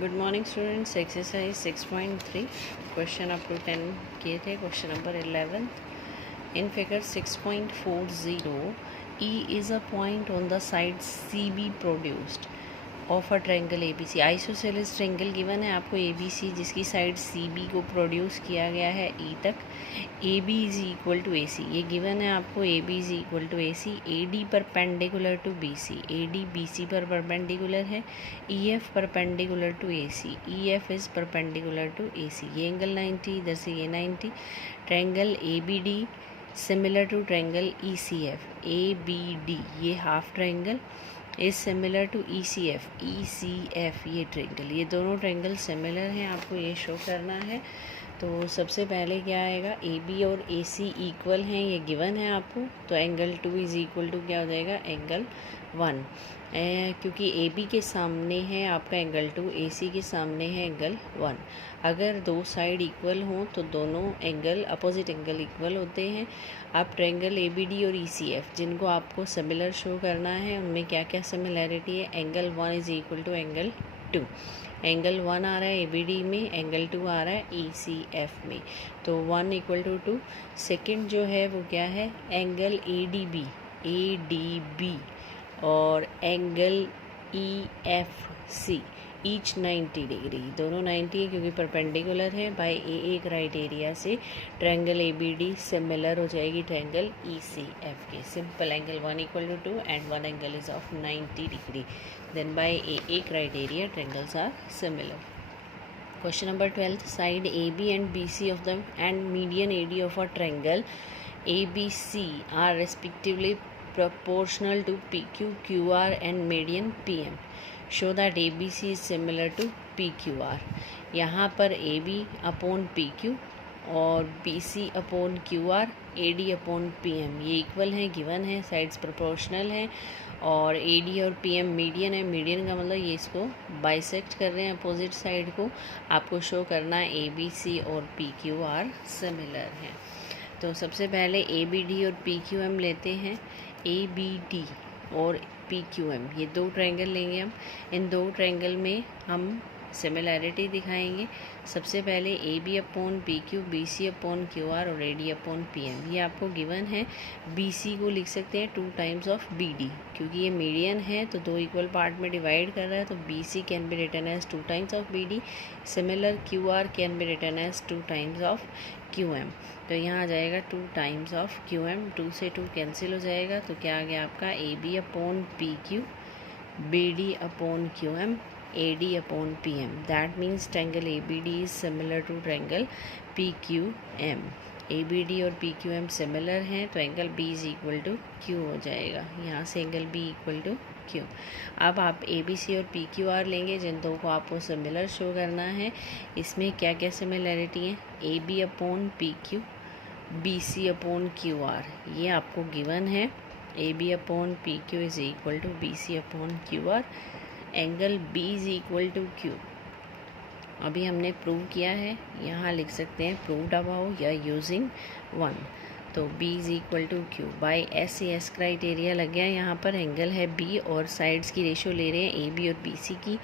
Good morning students. Exercise 6.3 question up to 10 किए थे। Question number 11, in figure 6.40 E is a point on the side CB produced of a triangle ABC। Isosceles triangle given है आपको ABC, जिसकी side CB को produce किया गया है E तक। AB is equal to AC, ये गिवन है आपको AB is equal to AC। AD perpendicular to BC, AD BC पर परपेंडिकुलर है। EF perpendicular to AC, EF is perpendicular to AC। ये एंगल 90, इधर से ये 90। Triangle ABD similar to triangle ECF। ABD ये half triangle is similar to ECF, ECF ये triangle, ये दोनों ट्रायंगल सिमिलर हैं, आपको ये शो करना है। तो सबसे पहले क्या आएगा, AB और AC इक्वल हैं, ये गिवन है आपको। तो एंगल 2 इज इक्वल टू क्या हो जाएगा, एंगल 1। क्योंकि AB के सामने है आपका एंगल 2, AC के सामने है एंगल 1। अगर दो साइड इक्वल हों तो दोनों एंगल अपोजिट एंगल इक्वल होते हैं। अब ट्रायंगल ABD और ECF जिनको आपको सिमिलर शो करना है, उनमें क्या क्या सिमिलैरिटी है। Angle 1 is equal to angle 2, angle 1 आ रहा है ABD में, एंगल 2 आ रहा है ECF में, तो 1 इक्वल टू 2। सेकेंड जो है वो क्या है, एंगल ADB और एंगल EFC ईच 90 डिग्री, दोनों 90 है क्योंकि परपेंडिकुलर है। बाय AA क्राइटेरिया से ट्रायंगल ABD सिमिलर हो जाएगी ट्रायंगल ECF के। Simple, angle 1 equal to 2 and one angle is of 90 degree, then by AA criteria triangles are similar. Question number 12, side AB and BC of the and median AD of a triangle ABC are respectively proportional to PQ, QR and median PM. Show that ABC is similar to PQR. यहाँ पर AB upon PQ और BC upon QR, AD upon PM ये equal हैं, given है, sides proportional हैं और AD और PM median है। मीडियन का मतलब ये इसको बाइसेक्ट कर रहे हैं अपोजिट साइड को। आपको शो करना है ABC और PQR सिमिलर हैं। तो सबसे पहले ABD और PQM लेते हैं। ABD और PQM ये दो ट्रायंगल लेंगे हम। इन दो ट्रायंगल में हम सिमिलैरिटी दिखाएंगे। सबसे पहले AB upon PQ, BC upon QR और AD अपॉन PM, ये आपको गिवन है। BC को लिख सकते हैं 2 टाइम्स ऑफ BD, क्योंकि ये मीडियन है तो दो इक्वल पार्ट में डिवाइड कर रहा है, तो BC can be written as 2 times of BD। Similar QR can be written as 2 times of QM। तो यहाँ आ जाएगा 2 टाइम्स ऑफ QM, 2 से 2 कैंसिल हो जाएगा, तो क्या आ गया आपका AB upon PQ, BD upon QM, AD upon PM। That means triangle ABD is similar to triangle PQM। ABD और PQM सिमिलर हैं तो angle B is equal to Q हो जाएगा। यहाँ से angle B equal to Q। अब आप ABC और PQR लेंगे, जिन दो को आपको सिमिलर शो करना है। इसमें क्या क्या सिमिलैरिटी है, AB upon PQ, BC upon QR ये आपको गिवन है। AB upon PQ is equal to BC upon QR, angle B is equal to Q। अभी हमने प्रूव किया है, यहाँ लिख सकते हैं प्रूव्ड अबाउट या यूजिंग 1। तो B is equal to Q by SAS criteria लग गया। यहाँ पर एंगल है B और साइड्स की रेशो ले रहे हैं AB और BC की।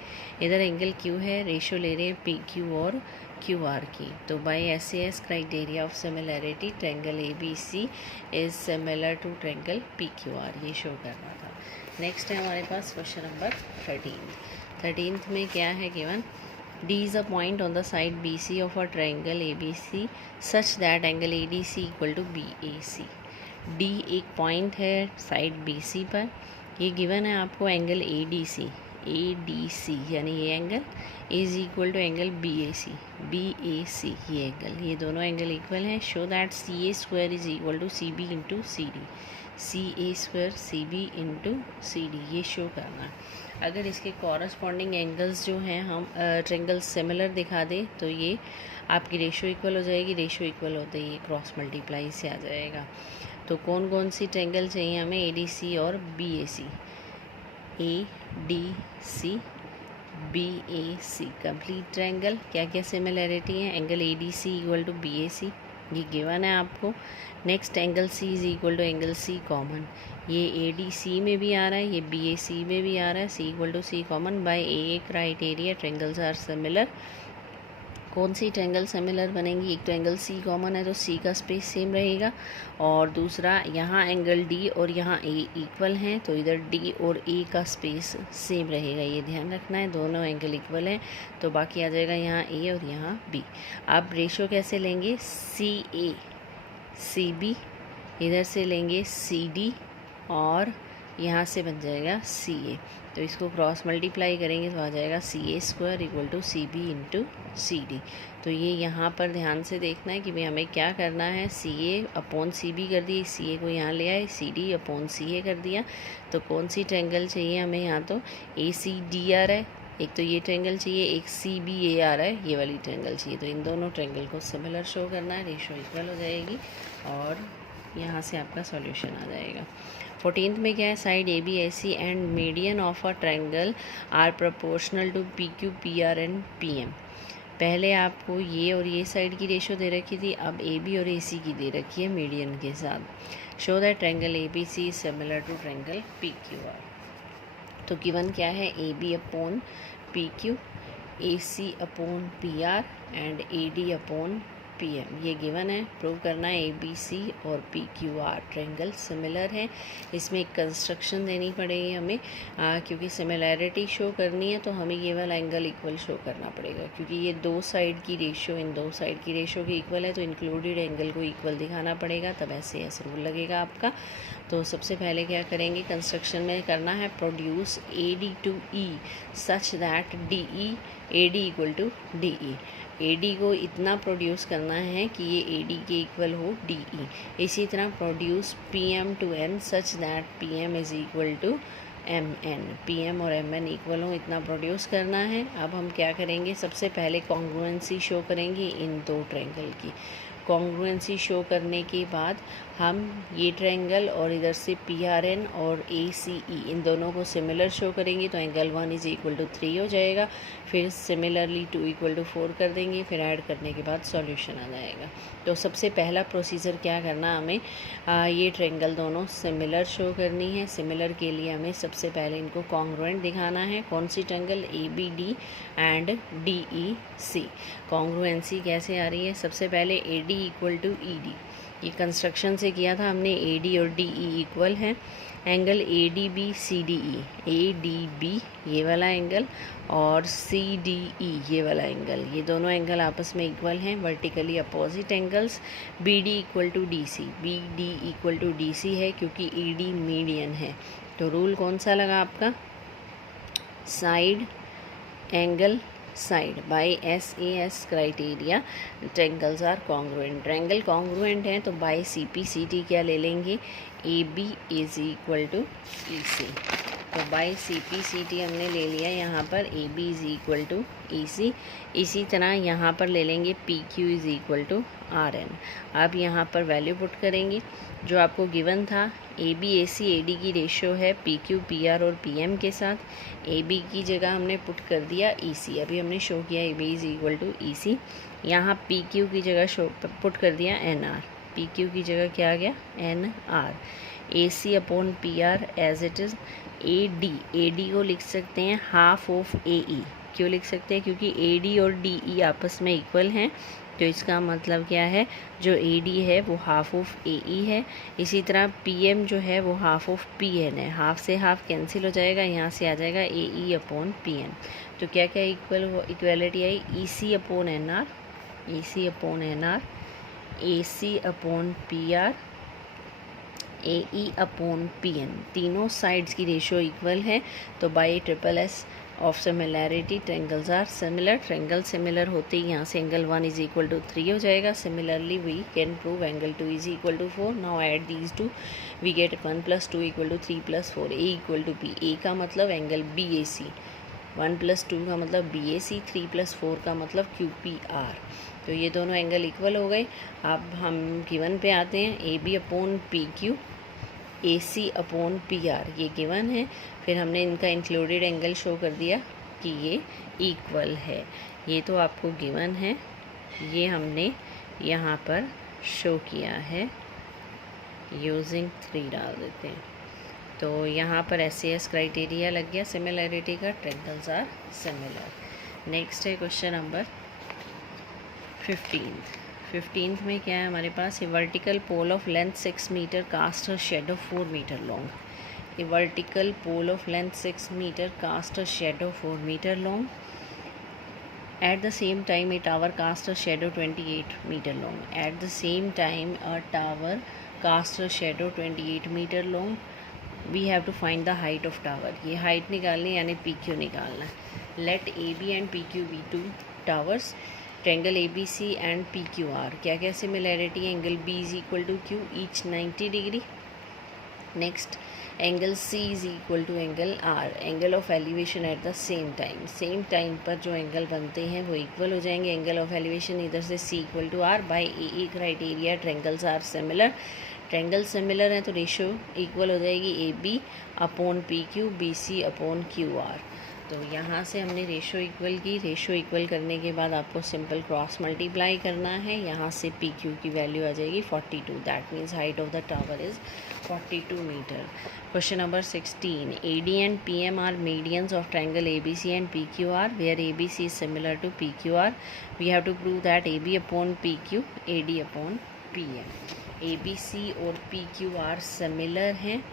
इधर एंगल Q है, रेशो ले रहे हैं PQ और QR की। तो by SAS criteria of similarity triangle ABC is similar to triangle PQR, ये शो करना था। नेक्स्ट है हमारे पास क्वेश्चन नंबर 13 में क्या है given, D is a point on the side BC of a triangle ABC such that angle ADC equal to BAC। D एक point है साइड BC पर, ये गिवन है आपको एंगल ADC यानी ये angle is equal to angle BAC ये angle, ये दोनों एंगल इक्वल हैं। Show that CA square is equal to CB into CD, CA square CB into CD ये शो करना है। अगर इसके कॉरस्पॉन्डिंग एंगल्स जो हैं हम ट्रायंगल सिमिलर दिखा दें तो ये आपकी रेशो इक्वल हो जाएगी। रेशो इक्वल होते ही ये क्रॉस मल्टीप्लाई से आ जाएगा। तो कौन कौन सी ट्रायंगल चाहिए हमें, ADC और BAC। ADC BAC complete triangle, क्या क्या सिमिलैरिटी है, angle ADC equal to BAC, ये गिवन है आपको। Next angle C is equal to angle C common, ये ए डी सी में भी आ रहा है, ये बी ए सी में भी आ रहा है, C equal to C common by A criteria triangles are similar. कौन सी ट्रेंगल सिमिलर बनेंगी? एक तो एंगल सी कॉमन है तो सी का स्पेस सेम रहेगा, और दूसरा यहाँ एंगल डी और यहाँ ए इक्वल हैं तो इधर डी और ए का स्पेस सेम रहेगा, ये ध्यान रखना है। दोनों एंगल इक्वल हैं तो बाकी आ जाएगा यहाँ ए और यहाँ बी। आप रेशो कैसे लेंगे? सी ए सी बी, इधर से लेंगे सी डी और यहाँ से बन जाएगा सी ए, तो इसको क्रॉस मल्टीप्लाई करेंगे तो आ जाएगा C A square equal to C B into C D. तो ये यहाँ पर ध्यान से देखना है कि भाई हमें क्या करना है, सी ए अपॉन सी बी कर दिए, सी ए को यहाँ ले आए, सी डी अपॉन सी ए कर दिया। तो कौन सी ट्रेंगल चाहिए हमें? यहाँ तो ए सी डी आ रहा है, एक तो ये ट्रेंगल चाहिए, एक सी बी ए आ रहा है, ये वाली ट्रेंगल चाहिए। तो इन दोनों ट्रेंगल को सिमिलर शो करना है, रेशो इक्वल हो जाएगी और यहाँ से आपका सॉल्यूशन आ जाएगा। 14th में क्या है? Side A B A C and median of a triangle are proportional to P Q P R and P M. पहले आपको ये और ये साइड की रेशो दे रखी थी, अब ए बी और ए सी की दे रखी है मीडियन के साथ। Show that triangle A B C similar to triangle P Q R. तो गिवन क्या है? A B upon P Q, A C upon P R and A D upon P M, ये गिवन है। Prove करना है A B C और P Q R triangle similar है। इसमें एक कंस्ट्रक्शन देनी पड़ेगी हमें, क्योंकि सिमिलैरिटी शो करनी है तो हमें ये वाला एंगल इक्वल शो करना पड़ेगा, क्योंकि ये दो साइड की रेशो इन दो साइड की रेशो की इक्वल है तो इंक्लूडेड एंगल को इक्वल दिखाना पड़ेगा, तब ऐसे ऐसे रूल लगेगा आपका। तो सबसे पहले क्या करेंगे? कंस्ट्रक्शन में करना है produce A D to E such that D E A D equal to D E. A D को इतना प्रोड्यूस करना है कि ये ए डी के इक्वल हो डी ई। इसी तरह produce P M to N such that P M is equal to M N, P M और एम एन इक्वल हो, इतना प्रोड्यूस करना है। अब हम क्या करेंगे? सबसे पहले कॉन्ग्रुएंसी शो करेंगे इन दो ट्रायंगल की। कॉन्ग्रुएंसी शो करने के बाद हम ये ट्रायंगल और इधर से पी आर एन और ए सी ई इन दोनों को सिमिलर शो करेंगे तो एंगल 1 इज इक्वल टू 3 हो जाएगा। फिर सिमिलरली 2 इक्वल टू 4 कर देंगे, फिर ऐड करने के बाद सॉल्यूशन आ जाएगा। तो सबसे पहला प्रोसीजर क्या करना हमें, ये ट्रायंगल दोनों सिमिलर शो करनी है। सिमिलर के लिए हमें सबसे पहले इनको कॉन्ग्रुएंट दिखाना है। कौन सी triangle? A B D and D E C. Congruency कैसे आ रही है? सबसे पहले A D equal to E D, ये कंस्ट्रक्शन से किया था हमने, ए डी और डी ई इक्वल हैं। Angle A D B C D E, A D B ये वाला एंगल और सी डी ई ये वाला एंगल, ये दोनों एंगल आपस में इक्वल हैं, vertically opposite angles. B D equal to D C, B D equal to D C है क्योंकि ई डी मीडियन है। तो रूल कौन सा लगा आपका? Side angle side by S A S criteria triangles are congruent. Triangle congruent है तो by C P C T क्या ले लेंगे? A B is equal to E C. तो by C P C T हमने ले लिया यहाँ पर, A B is equal to E C. इसी तरह यहाँ पर ले लेंगे P Q is equal to R N. अब यहाँ पर वैल्यू पुट करेंगे जो आपको गिवन था। A B A C A D की रेशो है पी क्यू पी आर और पी एम के साथ। ए बी की जगह हमने पुट कर दिया ई सी, अभी हमने शो किया A B is equal to E C. यहाँ पी क्यू की जगह शो पुट कर दिया एन आर, पी क्यू की जगह क्या आ गया? N R. A C upon P R as it is. A D को लिख सकते हैं हाफ ऑफ ए ई। क्यों लिख सकते हैं? क्योंकि ए डी और डी ई आपस में इक्वल हैं, तो इसका मतलब क्या है? जो ए डी है वो हाफ ऑफ ए ई है। इसी तरह पी एम जो है वो हाफ ऑफ पी एन है, हाफ से हाफ कैंसिल हो जाएगा, यहाँ से आ जाएगा A E upon P N. तो क्या क्या इक्वलिटी आई? E C upon N R, A C upon N R, A C upon P R, A E upon P N. तीनों साइड्स की रेशो इक्वल है तो by triple S of similarity triangles are similar. Triangle similar होते ही यहाँ से angle 1 is equal to 3 हो जाएगा। Similarly we can prove angle 2 is equal to 4। Now add these two, we get 1 + 2 equal to 3 + 4। A equal to B, A का मतलब angle B A सी, 1 + 2 का मतलब बी ए सी, 3 + 4 का मतलब क्यू पी आर। तो ये दोनों एंगल इक्वल हो गए। अब हम गिवन पे आते हैं, A B upon P Q, A C upon P R, ये गिवन है। फिर हमने इनका इंक्लूडेड एंगल शो कर दिया कि ये इक्वल है। ये तो आपको गिवन है, ये हमने यहाँ पर शो किया है यूजिंग 3 डाल देते हैं। तो यहाँ पर SAS क्राइटेरिया लग गया सिमिलैरिटी का, ट्रायंगल्स आर सिमिलर। नेक्स्ट है क्वेश्चन नंबर 15 में क्या है हमारे पास, a vertical pole of length 6 meter cast a shadow 4 meter long. A vertical pole of length 6 meter cast a shadow 4 meter long. At the same time, a tower cast a shadow 28 meter long. At the same time, a tower cast a shadow 28 meter long. We have to find the height of tower. ये height निकालनी यानी PQ निकालना है। Let AB and PQ be two towers. Triangle ABC and PQR. क्या क्या similarity है? Angle B is equal to Q, each 90 degree. Next, angle C is equal to angle R, angle of elevation at the same time पर जो angle बनते हैं वो equal हो जाएंगे। एंगल ऑफ एलिवेशन इधर से C equal to R by AA criteria, triangles are similar. Triangle similar है तो रेशो इक्वल हो जाएगी AB upon PQ, BC upon QR। तो यहाँ से हमने रेशो इक्वल की। रेशो इक्वल करने के बाद आपको सिंपल क्रॉस मल्टीप्लाई करना है। यहाँ से PQ की वैल्यू आ जाएगी 42। That means height of the tower is 42 metre. Question number 16, AD and PM are medians of triangle ABC and PQR, where ABC is similar to PQR. We have to prove that AB upon PQ, AD upon PM. ABC और PQR similar हैं।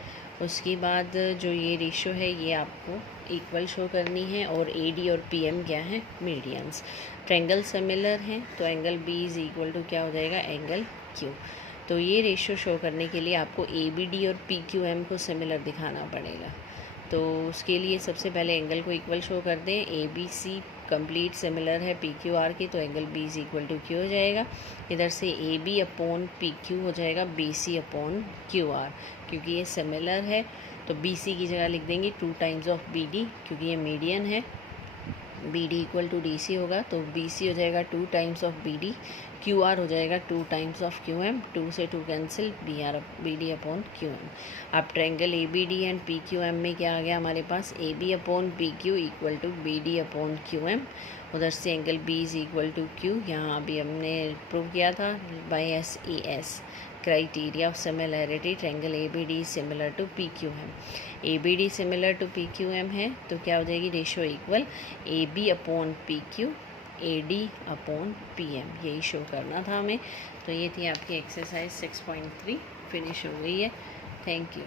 उसके बाद जो ये ratio है ये आपको equal show करनी है, और AD और PM क्या है, मीडियंस। ट्रायंगल सिमिलर हैं तो angle B is equal to क्या हो जाएगा, एंगल Q। तो ये रेशो शो करने के लिए आपको ABD और PQM को सिमिलर दिखाना पड़ेगा। तो उसके लिए सबसे पहले एंगल को इक्वल शो कर दें। ABC कंप्लीट सिमिलर है PQR की, तो angle B is equal to Q हो जाएगा। इधर से AB अपॉन PQ हो जाएगा BC अपॉन QR, क्योंकि ये सिमिलर है तो BC की जगह लिख देंगे 2 टाइम्स ऑफ BD, क्योंकि ये मीडियन है। BD इक्वल टू DC होगा तो BC हो जाएगा 2 टाइम्स ऑफ BD, QR हो जाएगा 2 टाइम्स ऑफ QM, 2 से 2 कैंसिल, BD अपॉन QM। अब ट्रायंगल ABD एंड PQM में क्या आ गया हमारे पास, AB upon PQ equal to BD upon QM। उधर से angle B is equal to Q, यहाँ अभी हमने प्रूव किया था by SAS criteria of similarity, triangle ABD similar to PQM। ABD similar to PQM है तो क्या हो जाएगी, ratio equal AB upon PQ, AD upon PM, यही शो करना था हमें। तो ये थी आपकी एक्सरसाइज 6.3 फिनिश हो गई है। Thank you.